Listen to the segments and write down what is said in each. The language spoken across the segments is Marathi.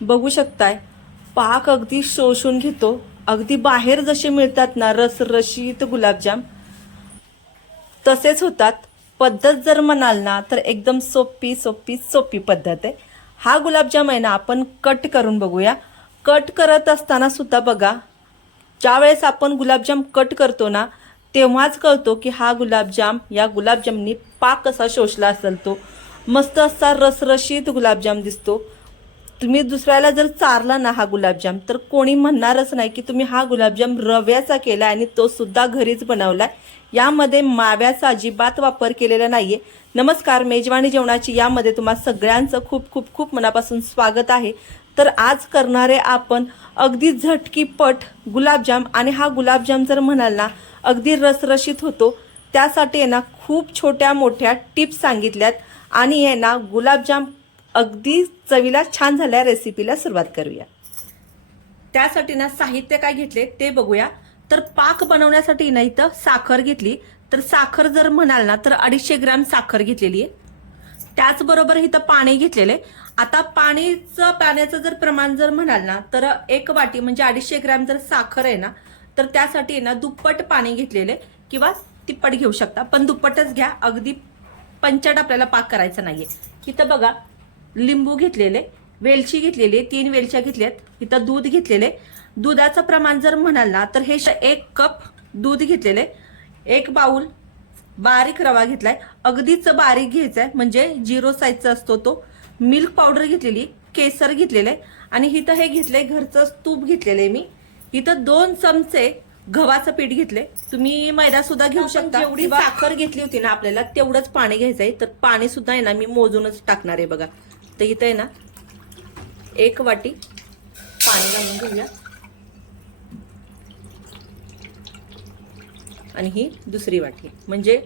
बघू शकताय. पाक अगदी शोषून घेतो. अगदी बाहेर जसे मिळतात ना रसरशीत गुलाबजाम तसेच होतात. पद्धत जर म्हणाल ना तर एकदम सोपी सोपी सोपी पद्धत आहे. हा गुलाबजाम आहे ना आपण कट करून बघूया. कट करत असताना सुद्धा बघा ज्यावेळेस आपण गुलाबजाम कट करतो ना तेव्हाच कळतो की हा गुलाबजाम या गुलाबजामनी पाक असा शोषला असेल तो. मस्त असा रसरशीत गुलाबजाम दिसतो. तुम्ही दुसऱ्याला जर चारला ना हा गुलाबजाम तर कोणी म्हणणारच नाही की तुम्ही हा गुलाबजाम रव्याचा केला आणि तो सुद्धा घरीच बनवलाय. यामध्ये माव्याचा अजिबात वापर केलेला नाहीये. नमस्कार मेजवानी जेवणाची यामध्ये तुम्हा सगळ्यांचं खूप खूप खूप मनापासून स्वागत आहे. तर आज करणारे आपण अगदी झटकीपट गुलाबजाम आणि हा गुलाबजाम जर म्हणाल ना अगदी रसरशीत होतो. त्यासाठी आहे ना खूप छोट्या मोठ्या टिप्स सांगितल्यात. आणि यांना ना गुलाबजाम अगदी चवीला छान झाल्या रेसिपीला सुरुवात करूया. त्यासाठी ना साहित्य काय घेतले ते बघूया. तर पाक बनवण्यासाठी ना इथं साखर घेतली. तर साखर जर म्हणाल ना तर अडीचशे ग्रॅम साखर घेतलेली आहे. त्याचबरोबर इथं पाणी घेतलेले आता पाणीचं पाण्याचं जर प्रमाण जर म्हणाल ना तर एक वाटी म्हणजे अडीचशे ग्रॅम जर साखर आहे ना तर त्यासाठी आहे ना दुप्पट पाणी घेतलेले किंवा तिप्पट घेऊ शकता. पण दुप्पटच घ्या. अगदी पंचट आपल्याला पाक करायचा नाहीये. इथं बघा लिंबू घेतलेले वेलची घेतलेली तीन वेलच्या घेतल्यात इथं दूध घेतलेले. दुधाचं प्रमाण जर म्हणाल ना तर हे एक कप दूध घेतलेले एक बाऊल बारीक रवा घेतलाय. अगदीच बारीक घ्यायचाय म्हणजे झिरो साईजचा असतो तो. मिल्क पावडर घेतलेली केसर घेतलेले. आणि इथं हे घेतलंय घरचं तूप घेतलेले मी. इथं दोन चमचे गव्हाचं पीठ घेतले तुम्ही मैदा सुद्धा घेऊ शकता. जेवढी साखर घेतली होती ना आपल्याला तेवढंच पाणी घ्यायचंय. तर पाणी सुद्धा आहे ना मी मोजूनच टाकणार आहे बघा. तर इथं आहे ना एक वाटी पाणी घालून घेऊया. आणि ही दुसरी वाटी. म्हणजे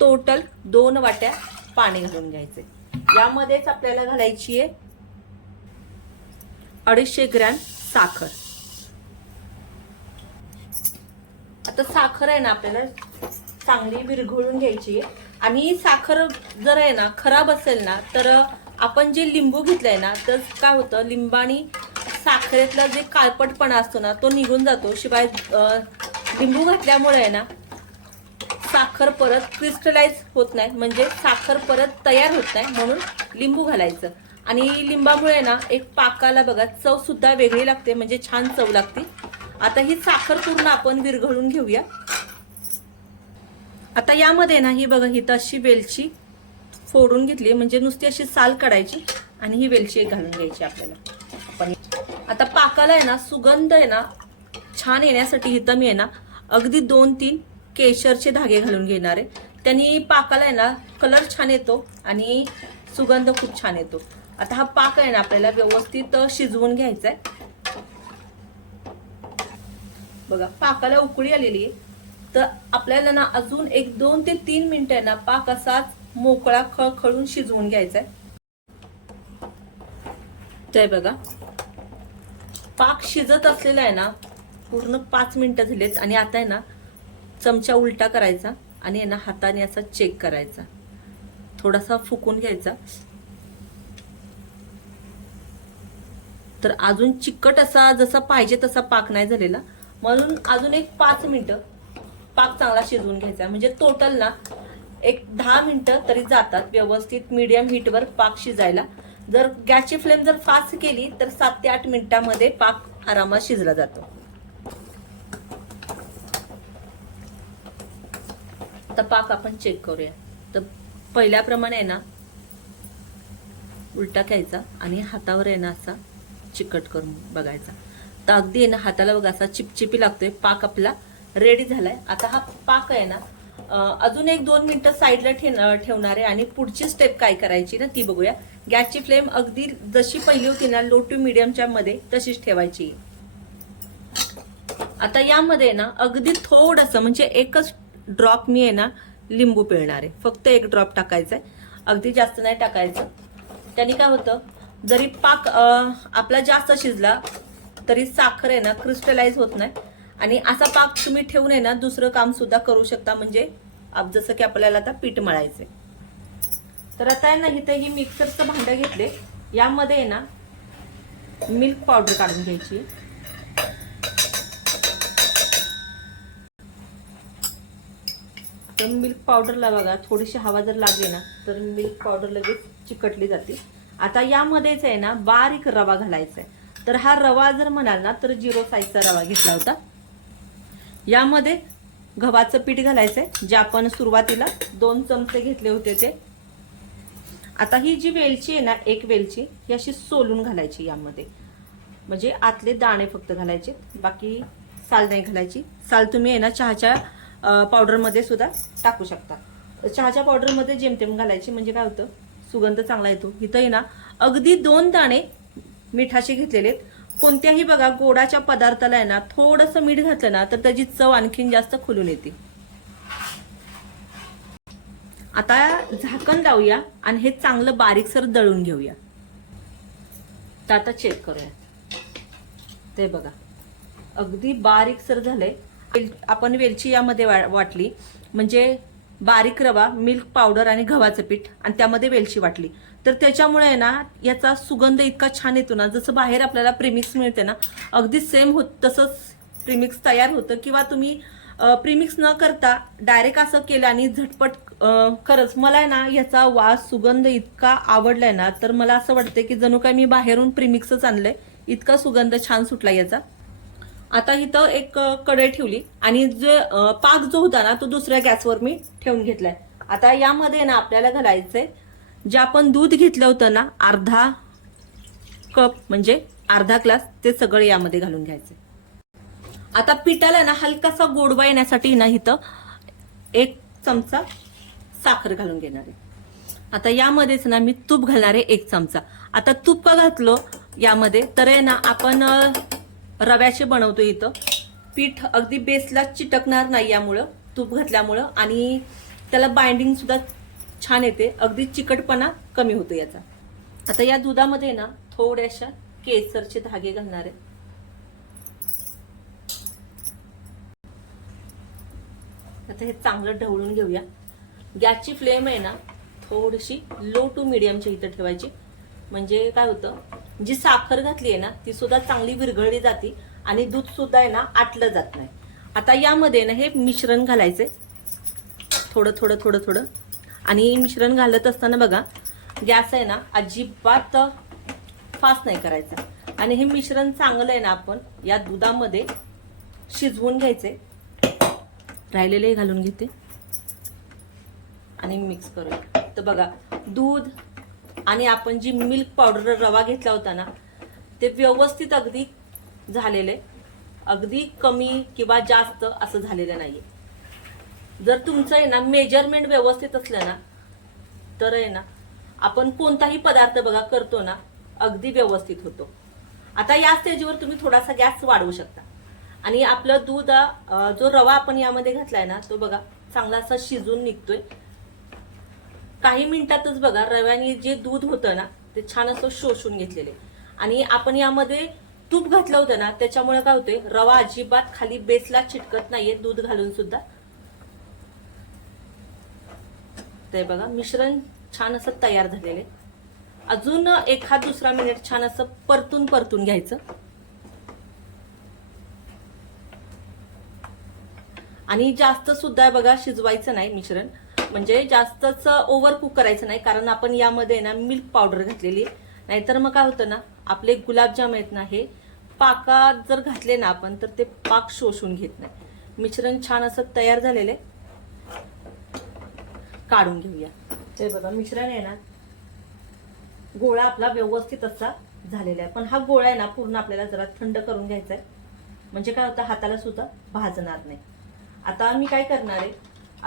टोटल दोन वाट्या पाणी घालून घ्यायचे. यामध्येच आपल्याला घालायची आहे अडीचशे ग्रॅम साखर. आता साखर आहे ना आपल्याला चांगली विरघळून घ्यायची आहे. आणि साखर जर आहे ना खराब असेल ना तर आपण जे लिंबू घेतलाय ना तर काय होतं लिंबानी साखरेतला जे काळपटपणा असतो ना तो निघून जातो. शिवाय लिंबू घातल्यामुळे आहे ना साखर परत क्रिस्टलाइज होत नाही. म्हणजे साखर परत तयार होत नाही म्हणून लिंबू घालायचं. आणि लिंबामुळे ना एक पाकाला बघा चव सुद्धा वेगळी लागते म्हणजे छान चव लागते. आता ही साखर पूर्ण आपण विरघळून घेऊया. आता यामध्ये ना ही बघा ही तशी वेलची फोडून घेतली म्हणजे नुसती अशी साल काढायची आणि ही वेलची घालून घ्यायची आपल्याला. पण आता पाकाला आहे ना सुगंध आहे ना छान येण्यासाठी इथं मी आहे ना अगदी दोन तीन केशरचे धागे घालून घेणार आहे. त्यांनी पाकाला आहे ना कलर छान येतो आणि सुगंध खूप छान येतो. आता हा पाक आहे ना आपल्याला व्यवस्थित शिजवून घ्यायचा आहे. बघा पाकाला उकळी आलेली आहे. तर आपल्याला ना अजून एक दोन ते तीन मिनिटं आहे ना पाक असाच मोकळा खळखळून शिजवून घ्यायचा आहे ते बघा. पाक शिजत असलेला आहे ना पूर्ण पाच मिनिटं झालेत आणि आता आहे ना चमचा उलटा करायचा आणि आहे ना हाताने असा चेक करायचा. थोडासा फुकून घ्यायचा. तर अजून चिकट असा जसा पाहिजे तसा पाक नाही झालेला. म्हणून अजून एक पाच मिनिटं पाक चांगला शिजवून घ्यायचा. म्हणजे टोटल ना एक दहा मिनिटं तरी जातात व्यवस्थित मीडियम हीटवर पाक शिजायला. जर गॅसची फ्लेम जर फास्ट केली तर सात ते आठ मिनिटांमध्ये पाक आरामात शिजला जातो. आता पाक आपण चेक करूया. तर पहिल्याप्रमाणे ना उलटा घ्यायचा आणि हातावर आहे ना असा चिकट करून बघायचा. तर अगदी आहे ना हाताला बघा असा चिपचिपी लागतोय पाक आपला रेडी झालाय. आता हा पाक आहे ना अजून एक दोन मिनिटं साईडला ठेवणार आहे आणि पुढची स्टेप काय करायची ना ती बघूया. गॅसची फ्लेम अगदी जशी पहिली होती ना लो टू मिडियमच्या मध्ये तशीच ठेवायची. आता यामध्ये ना अगदी थोडंसं म्हणजे एकच ड्रॉप मी आहे ना लिंबू पिळणार. आहे फक्त एक ड्रॉप टाकायचा आहे अगदी जास्त नाही टाकायचं. त्याने काय होतं जरी पाक आपला जास्त शिजला तरी साखर आहे ना क्रिस्टलाइज होत नाही. आणि असा पाक तुम्ही ठेवून आहे ना दुसरं काम सुद्धा करू शकता. म्हणजे जसं की आपल्याला आता पीठ मळायचंय. तर आता आहे ना इथे ही मिक्सरचं भांडं घेतले. यामध्ये आहे ना मिल्क पावडर काढून घ्यायची. तर मिल्क पावडरला बघा थोडीशी हवा जर लागली ना तर मिल्क पावडर लगेच चिकटली जाते. आता यामध्येच आहे ना बारीक रवा घालायचा आहे तर हा रवा जर म्हणाल ना तर झिरो साईजचा रवा घेतला होता. यामध्ये गव्हाचं पीठ घालायचं आहे जे आपण सुरुवातीला दोन चमचे घेतले होते ते. आता ही जी वेलची आहे ना एक वेलची ही अशी सोलून घालायची यामध्ये. म्हणजे आतले दाणे फक्त घालायचे बाकी साल नाही घालायची. साल तुम्ही आहे ना चहाच्या पावडरमध्ये सुद्धा टाकू शकता. चहाच्या पावडरमध्ये जेमतेम घालायची म्हणजे काय होतं सुगंध चांगला येतो. इथं आहे ना अगदी दोन दाणे मिठाचे घेतलेले आहेत. कोणत्याही बघा गोडाच्या पदार्थाला आहे ना थोडंसं मीठ घातलं ना तर त्याची चव आणखीन जास्त खुलून येते. आता झाकण लावूया आणि हे चांगलं बारीकसर दळून घेऊया. तर आता चेक करूया. ते बघा. अगदी बारीकसर झालंय वेल- आपण वेलची यामध्ये वा- वाटली. म्हणजे बारीक रवा मिल्क पावडर आणि गव्हाचं पीठ आणि त्यामध्ये वेलची वाटली. तर त्याच्यामुळे आहे ना याचा सुगंध इतका छान येतो ना जसं बाहेर आपल्याला प्रीमिक्स मिळते ना अगदी सेम होत तसंच प्रीमिक्स तयार होतं. किंवा तुम्ही प्रीमिक्स न करता डायरेक्ट असं केलं आणि झटपट खरंच मला आहे ना याचा वास सुगंध इतका आवडलाय ना तर मला असं वाटतं की जणू काय मी बाहेरून प्रीमिक्सच आणलंय इतका सुगंध छान सुटला याचा. आता इथं एक कढई ठेवली. आणि जे पाक जो होता ना तो दुसऱ्या गॅसवर मी ठेवून घेतलाय. आता यामध्ये ना आपल्याला घालायचंय जे आपण दूध घेतलं होतं ना अर्धा कप म्हणजे अर्धा ग्लास ते सगळं यामध्ये घालून घ्यायचं आता पिठाला ना हलकासा गोडवा येण्यासाठी ना इथं एक चमचा साखर घालून घेणार आहे. आता यामध्येच ना मी तूप घालणार आहे एक चमचा. आता तूप का घातलो यामध्ये तर आहे ना आपण रव्याचे बनवतो इथं. पीठ अगदी बेसला चिटकणार नाही यामुळं तूप घातल्यामुळं आणि त्याला बाइंडिंग सुद्धा छान येते. अगदी चिकटपणा कमी होतो याचा. आता या दुधामध्ये ना थोड्याशा केसरचे धागे घालणार आहे. आता हे चांगलं ढवळून घेऊया. गॅसची फ्लेम आहे ना थोडीशी लो टू मिडियमच्या इथं ठेवायची. म्हणजे काय होतं जी साखर घातली आहे ना ती सुद्धा चांगली विरघळली जाते आणि दूध सुद्धा आहे ना आटलं जात नाही. आता यामध्ये ना हे मिश्रण घालायचे. थोडं थोडं थोडं थोडं. आणि मिश्रण घालत असताना बघा गॅस आहे ना अजिबात फास्ट नाही करायचा. आणि हे मिश्रण चांगलं आहे ना आपण या दुधामध्ये शिजवून घ्यायचे. राहिलेले घालून घेते. आणि मिक्स करूया. तर बघा दूध आणि आपण जी मिल्क पावडर रवा घेतला होता ना ते व्यवस्थित अगदी झालेले. अगदी कमी किंवा जास्त असं झालेलं नाहीये. जर तुमचं आहे ना मेजरमेंट व्यवस्थित असलं ना तर आहे ना आपण कोणताही पदार्थ बघा करतो ना अगदी व्यवस्थित होतो. आता या स्टेजवर तुम्ही थोडासा गॅस वाढवू शकता. आणि आपलं दूध जो रवा आपण यामध्ये घातलाय ना तो बघा चांगला असा शिजून निघतोय. काही मिनिटातच बघा रव्याने जे दूध होतं ना ते छान असं शोषून घेतलेले. आणि आपण यामध्ये तूप घातलं होतं ना त्याच्यामुळे काय होतंय रवा अजिबात खाली बेसला चिटकत नाहीये दूध घालून सुद्धा. ते बघा मिश्रण छान असं तयार झालेले अजून एखाद दुसरा मिनिट छान असं परतून परतून घ्यायचं. आणि जास्त सुद्धा बघा शिजवायचं नाही मिश्रण. म्हणजे जास्तच ओव्हर कुक करायचं नाही कारण आपण यामध्ये ना मिल्क पावडर घातलेली नाहीतर मग काय होतं ना आपले गुलाबजाम आहेत ना हे पाकात जर घातले ना आपण तर ते पाक शोषून घेत नाही. मिश्रण छान असं तयार झालेले काढून घेऊया. ते बघा मिश्रण आहे ना गोळा आपला व्यवस्थित असा झालेला आहे. पण हा गोळा आहे ना पूर्ण आपल्याला जरा थंड करून घ्यायचा आहे. म्हणजे काय होतं हाताला सुद्धा भाजणार नाही. आता मी काय करणार आहे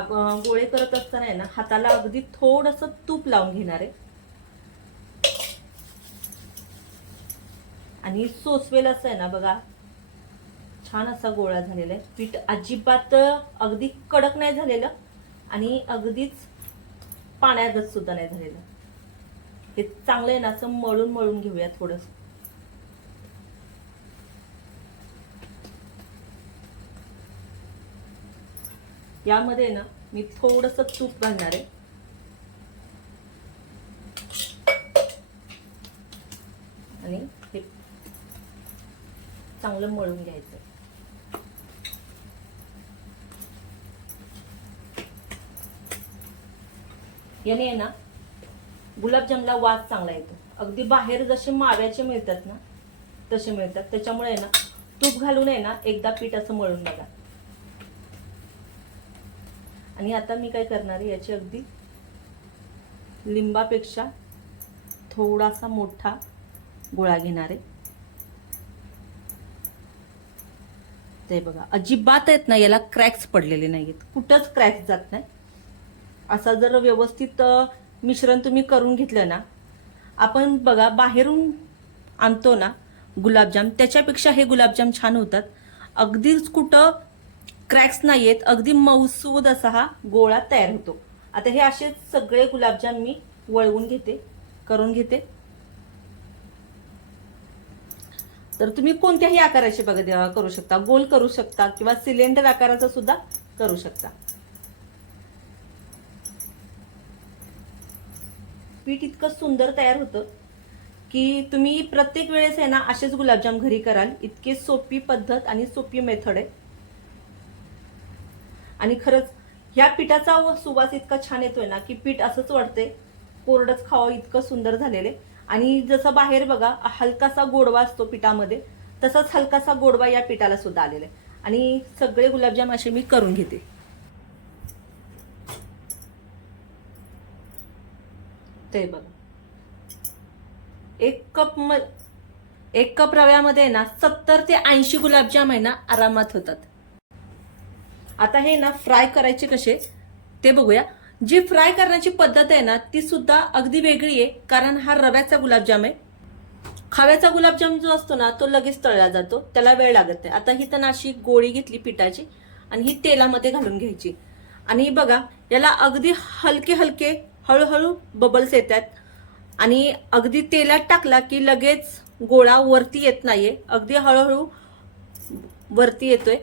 गोळे करत असताना आहे ना हाताला अगदी थोडस तूप लावून घेणार आहे. आणि सोसवेल असं आहे ना बघा. छान असा गोळा झालेला आहे. पीठ अजिबात अगदी कडक नाही झालेलं आणि अगदीच पाण्यागत सुद्धा नाही झालेलं. हे चांगलं आहे ना असं मळून मळून घेऊया थोडस. यामध्ये ना मी थोडस तूप घालणार आहे. आणि हे चांगलं मळून घ्यायचं. याने आहे ना गुलाबजामला वास चांगला येतो. अगदी बाहेर जसे माव्याचे मिळतात ना तसे मिळतात. त्याच्यामुळे ना तूप घालून आहे ना एकदा पीठ असं मळून बघा. आणि आता मी काय करणार आहे याची अगदी लिंबापेक्षा थोडासा मोठा गोळा घेणार आहे. ते बघा अजिबात आहेत ना याला क्रॅक्स पडलेले नाहीत कुठंच क्रॅक्स जात नाही. असा जर व्यवस्थित मिश्रण तुम्ही करून घेतलं ना आपण बघा बाहेरून आणतो ना गुलाबजाम त्याच्यापेक्षा हे गुलाबजाम छान होतात. अगदीच कुठं क्रॅक्स नाही आहेत अगदी मऊसूद असा हा गोळा तयार होतो. आता हे असे सगळे गुलाबजाम मी वळवून घेते करून घेते. तर तुम्ही कोणत्याही आकाराचे बघा देवा करू शकता. गोल करू शकता किंवा सिलेंडर आकाराचा सुद्धा करू शकता. पीठ इतकं सुंदर तयार होतं की तुम्ही प्रत्येक वेळेस आहे ना असेच गुलाबजाम घरी कराल. इतकी सोपी पद्धत आणि सोपी मेथड आहे. आणि खरंच ह्या पिठाचा व सुवास इतका छान येतोय ना की पीठ असंच वाटते कोरडच खावं इतकं सुंदर झालेले आणि जसं बाहेर बघा हलकासा गोडवा असतो पिठामध्ये तसाच हलकासा गोडवा या पिठाला सुद्धा आलेला आहे. आणि सगळे गुलाबजाम असे मी करून घेते. ते बघा. एक कप म एक कप रव्यामध्ये ना सत्तर ते ऐंशी गुलाबजाम आहे ना आरामात होतात. आता हे ना फ्राय करायचे कसे ते बघूया. जी फ्राय करण्याची पद्धत आहे ना ती सुद्धा अगदी वेगळी आहे कारण हा रव्याचा गुलाबजाम आहे. खव्याचा गुलाबजाम जो असतो ना तो लगेच तळला जातो त्याला वेळ लागत नाही. आता ही तर अशी गोळी घेतली पिठाची आणि ही तेलामध्ये घालून घ्यायची. आणि बघा याला अगदी हलके हलके हळूहळू बबल्स येतात. आणि अगदी तेलात टाकला की लगेच गोळा वरती येत नाहीये. अगदी हळूहळू वरती येतोय.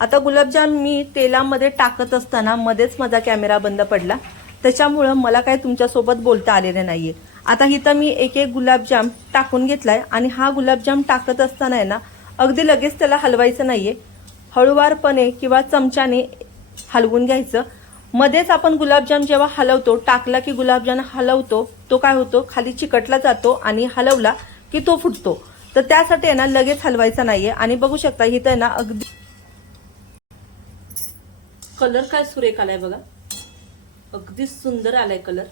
आता गुलाबजाम मी तेलामध्ये टाकत असताना मध्येच माझा कॅमेरा बंद पडला. त्याच्यामुळं मला काय तुमच्यासोबत बोलता आलेलं नाहीये. आता इथं मी एक एक गुलाबजाम टाकून घेतलाय आणि हा गुलाबजाम टाकत असताना आहे ना अगदी लगेच त्याला हलवायचं नाहीये. हळुवारपणे किंवा चमच्याने हलवून घ्यायचं. मध्येच आपण गुलाबजाम जेव्हा हलवतो टाकला की गुलाबजाम हलवतो तो काय होतो? खाली चिकटला जातो आणि हलवला की तो फुटतो. तर त्यासाठी आहे ना लगेच हलवायचा नाहीये. आणि बघू शकता इथं आहे ना अगदी कलर काय सुरेख आलाय बघा. अगदी सुंदर आलाय कलर.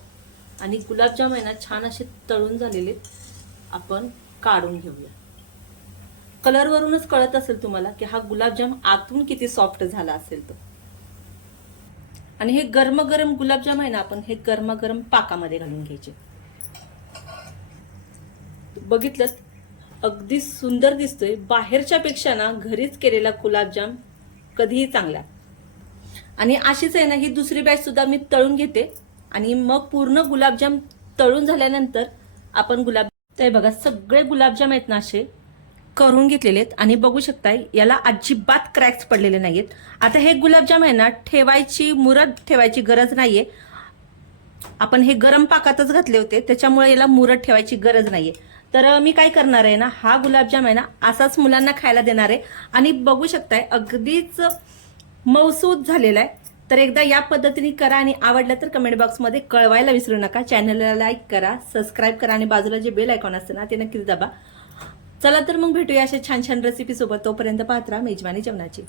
आणि गुलाबजाम आहे ना छान असे तळून झालेले. आपण काढून घेऊया. कलरवरूनच कळत असेल तुम्हाला की हा गुलाबजाम आतून किती सॉफ्ट झाला असेल तो. आणि हे गरम गरम गुलाबजाम आहे ना आपण हे गरमागरम पाकामध्ये घालून घ्यायचे. बघितलं अगदी सुंदर दिसतोय. बाहेरच्या पेक्षा ना घरीच केलेला गुलाबजाम कधीही चांगला. आणि अशीच आहे ना ही दुसरी बॅच सुद्धा मी तळून घेते. आणि मग पूर्ण गुलाबजाम तळून झाल्यानंतर आपण गुलाब ते बघा सगळे गुलाबजाम आहेत ना असे करून घेतलेले आहेत. आणि बघू शकताय याला अजिबात क्रॅक्स पडलेले नाहीयेत. आता हे गुलाबजाम आहे ना ठेवायची मुरत ठेवायची गरज नाहीये. आपण हे गरम पाकातच घातले होते त्याच्यामुळे याला मुरत ठेवायची गरज नाहीये. तर मी काय करणार आहे ना हा गुलाबजाम आहे ना असाच मुलांना खायला देणार आहे. आणि बघू शकताय अगदीच मौसूद झालेला आहे. तर एकदा या पद्धतीने करा आणि आवडलं तर कमेंट बॉक्समध्ये कळवायला विसरू नका. चॅनलला लाईक करा सबस्क्राईब करा आणि बाजूला जे बेल आयकॉन असतं ना ते नक्कीच दाबा. चला तर मग भेटूया अशा छान छान रेसिपीसोबत तोपर्यंत पाहत राहा मेजवानी जेवणाची.